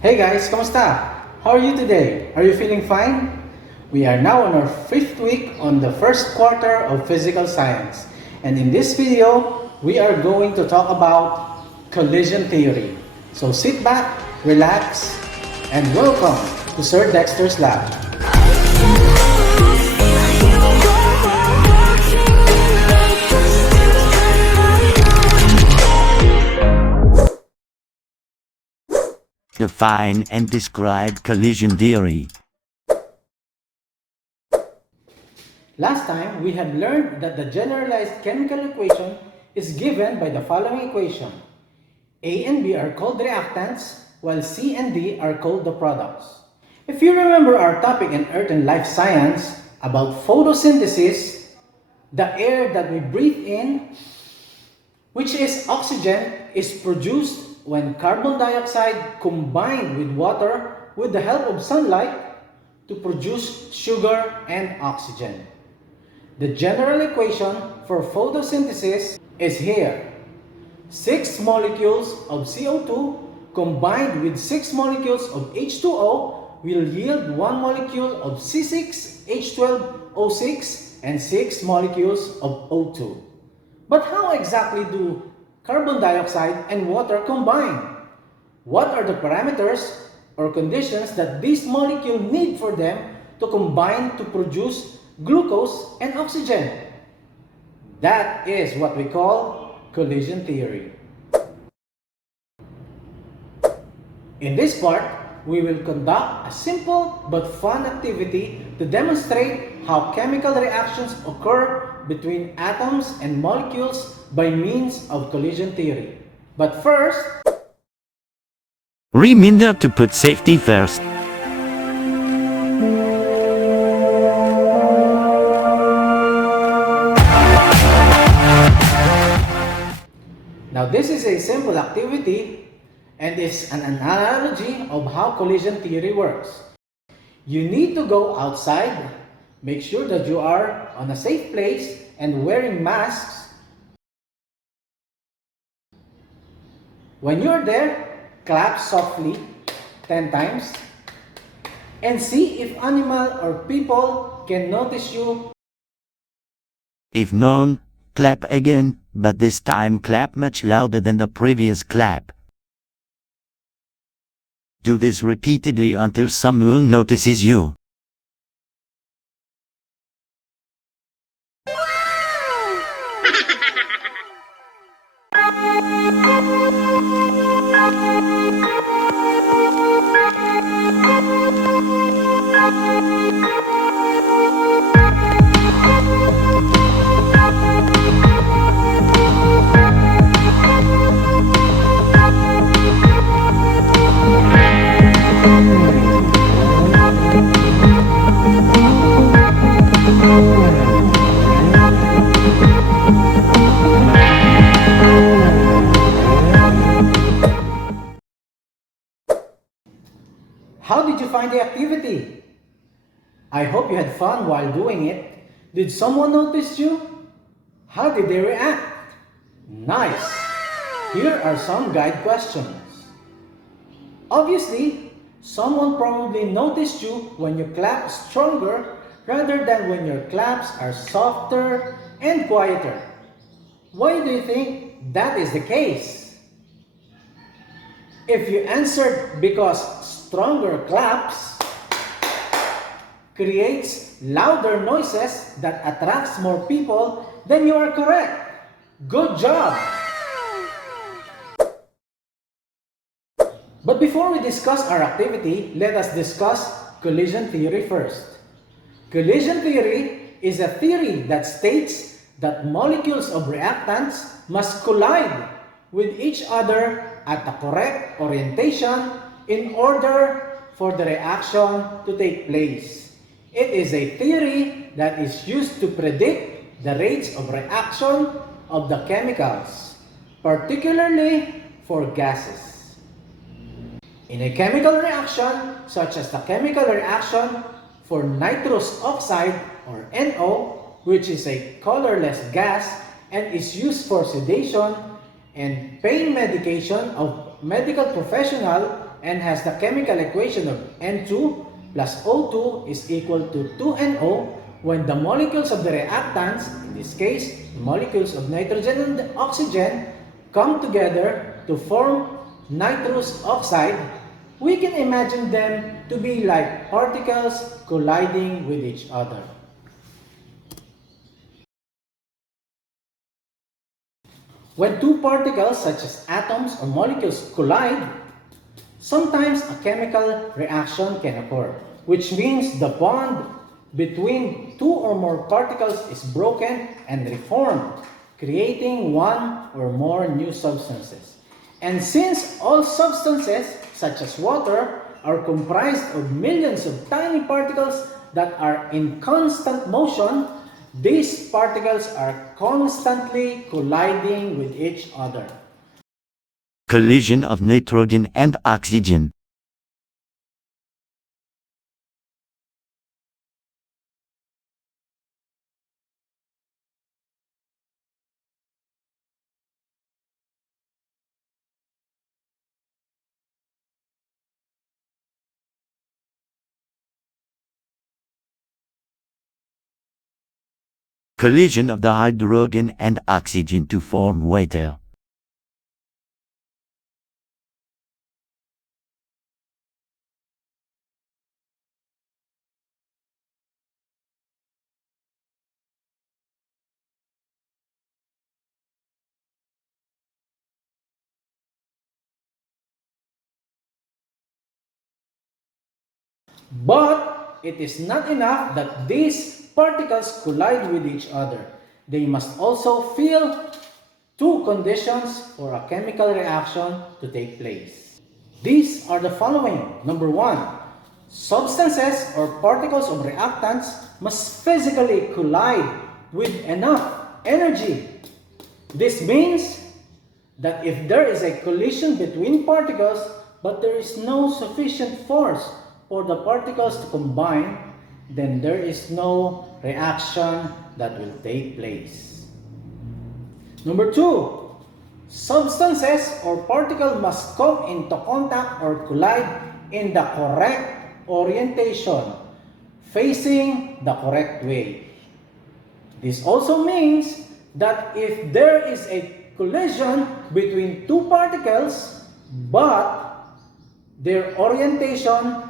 Hey guys, kamusta? How are you today? Are you feeling fine? We are now on our 5th week on the first quarter of physical science. And in this video, we are going to talk about collision theory. So sit back, relax, and welcome to Sir Dexter's Lab. Define and describe collision theory. Last time, we had learned that the generalized chemical equation is given by the following equation. A and B are called reactants, while C and D are called the products. If you remember our topic in Earth and Life Science about photosynthesis, the air that we breathe in, which is oxygen, is produced when carbon dioxide combined with water with the help of sunlight to produce sugar and oxygen. The general equation for photosynthesis is here. 6 molecules of CO2 combined with 6 molecules of H2O will yield 1 molecule of C6H12O6 and 6 molecules of O2. But how exactly do carbon dioxide and water combine? What are the parameters or conditions that these molecules need for them to combine to produce glucose and oxygen? That is what we call collision theory. In this part, we will conduct a simple but fun activity to demonstrate how chemical reactions occur between atoms and molecules by means of collision theory. But first, Remember to put safety first. now this is a simple activity and is an analogy of how collision theory works. You need to go outside, make sure that you are on a safe place and wearing masks. When you're there, clap softly 10 times and see if animal or people can notice you. If none, clap again, but this time clap much louder than the previous clap. Do this repeatedly until someone notices you. How did you find the activity? I hope you had fun while doing it. Did someone notice you? How did they react? Nice! Here are some guide questions. Obviously, someone probably noticed you when you clap stronger rather than when your claps are softer and quieter. Why do you think that is the case? If you answered because stronger claps creates louder noises that attracts more people, then you are correct. Good job! But before we discuss our activity, let us discuss collision theory first. Collision theory is a theory that states that molecules of reactants must collide with each other at the correct orientation in order for the reaction to take place. It is a theory that is used to predict the rates of reaction of the chemicals, particularly for gases. In a chemical reaction, such as the chemical reaction for nitrous oxide or NO, which is a colorless gas and is used for sedation and pain medication of medical professional and has the chemical equation of N2 plus O2 is equal to 2NO when the molecules of the reactants, in this case, the molecules of nitrogen and oxygen, come together to form nitrous oxide. We can imagine them to be like particles colliding with each other. When two particles, such as atoms or molecules, collide, sometimes a chemical reaction can occur, which means the bond between two or more particles is broken and reformed, creating one or more new substances. And since all substances, such as water, are comprised of millions of tiny particles that are in constant motion, these particles are constantly colliding with each other. Collision of nitrogen and oxygen. Collision of the hydrogen and oxygen to form water. But it is not enough that these particles collide with each other. They must also fill two conditions for a chemical reaction to take place. These are the following. Number one, substances or particles of reactants must physically collide with enough energy. This means that if there is a collision between particles but there is no sufficient force for the particles to combine, then there is no reaction that will take place. Number two, substances or particles must come into contact or collide in the correct orientation, facing the correct way. This also means that if there is a collision between two particles, but their orientation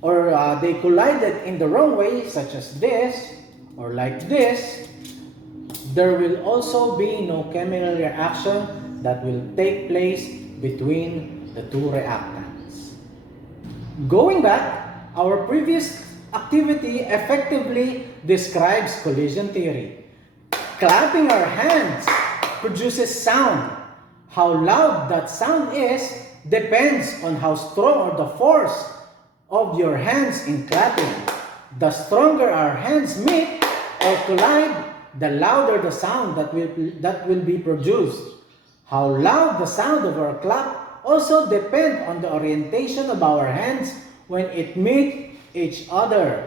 or they collided in the wrong way, such as this or like this, there will also be no chemical reaction that will take place between the two reactants. Going back, our previous activity effectively describes collision theory. Clapping our hands produces sound. How loud that sound is depends on how strong or the force of your hands in clapping. The stronger our hands meet or collide, the louder the sound that will be produced. How loud the sound of our clap also depends on the orientation of our hands when it meet each other.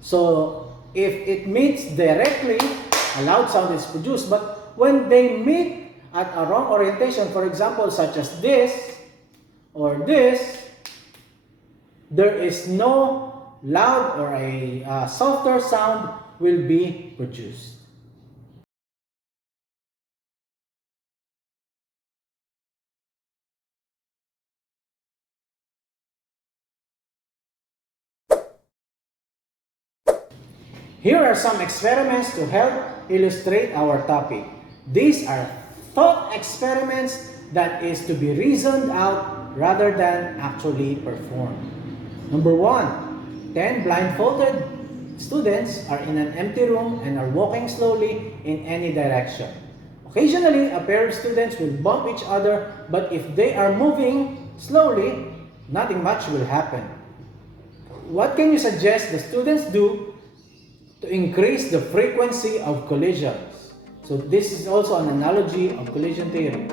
So if it meets directly, a loud sound is produced, but when they meet at a wrong orientation, for example, such as this or this, there is no loud or a softer sound will be produced. Here are some experiments to help illustrate our topic. These are thought experiments that is to be reasoned out rather than actually performed. Number one, 10 blindfolded students are in an empty room and are walking slowly in any direction. Occasionally, a pair of students will bump each other, but if they are moving slowly, nothing much will happen. What can you suggest the students do to increase the frequency of collisions? So this is also an analogy of collision theory.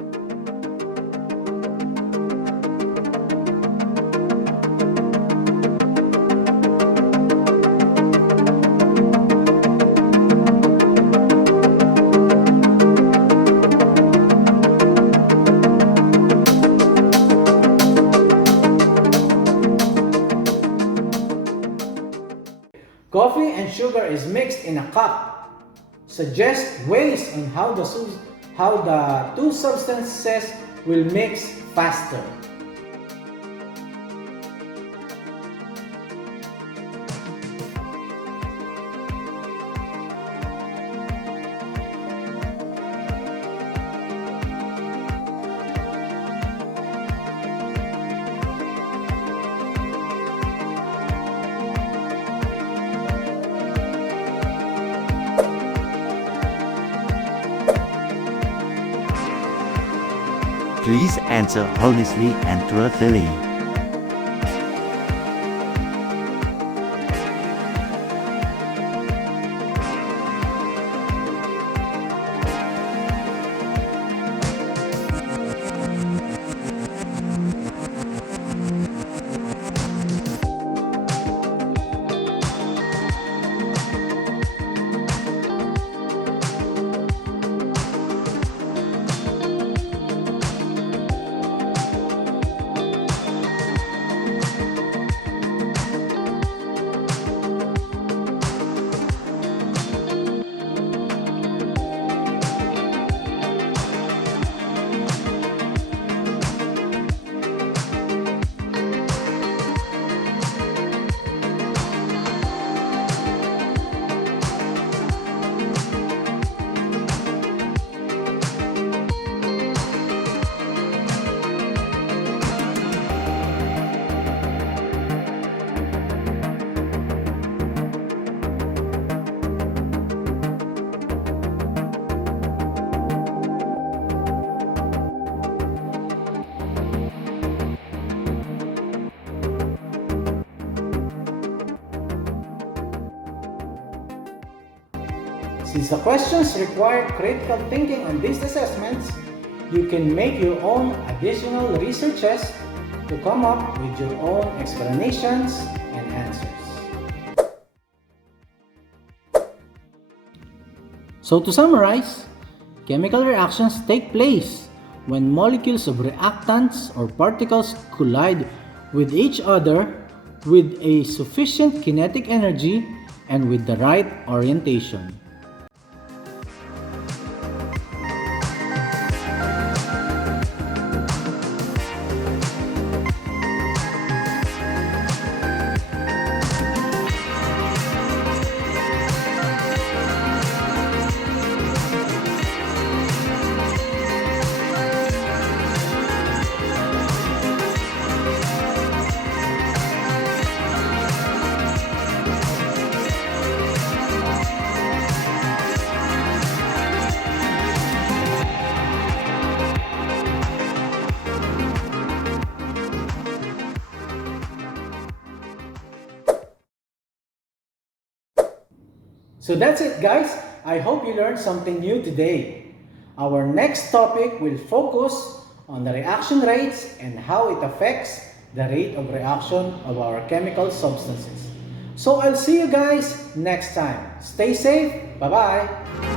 Coffee and sugar is mixed in a cup. Suggest ways on how the two substances will mix faster. Please answer honestly and truthfully. Since the questions require critical thinking on these assessments, you can make your own additional researches to come up with your own explanations and answers. So to summarize, chemical reactions take place when molecules of reactants or particles collide with each other with a sufficient kinetic energy and with the right orientation. So that's it, guys. I hope you learned something new today. Our next topic will focus on the reaction rates and how it affects the rate of reaction of our chemical substances. So I'll see you guys next time. Stay safe. Bye-bye.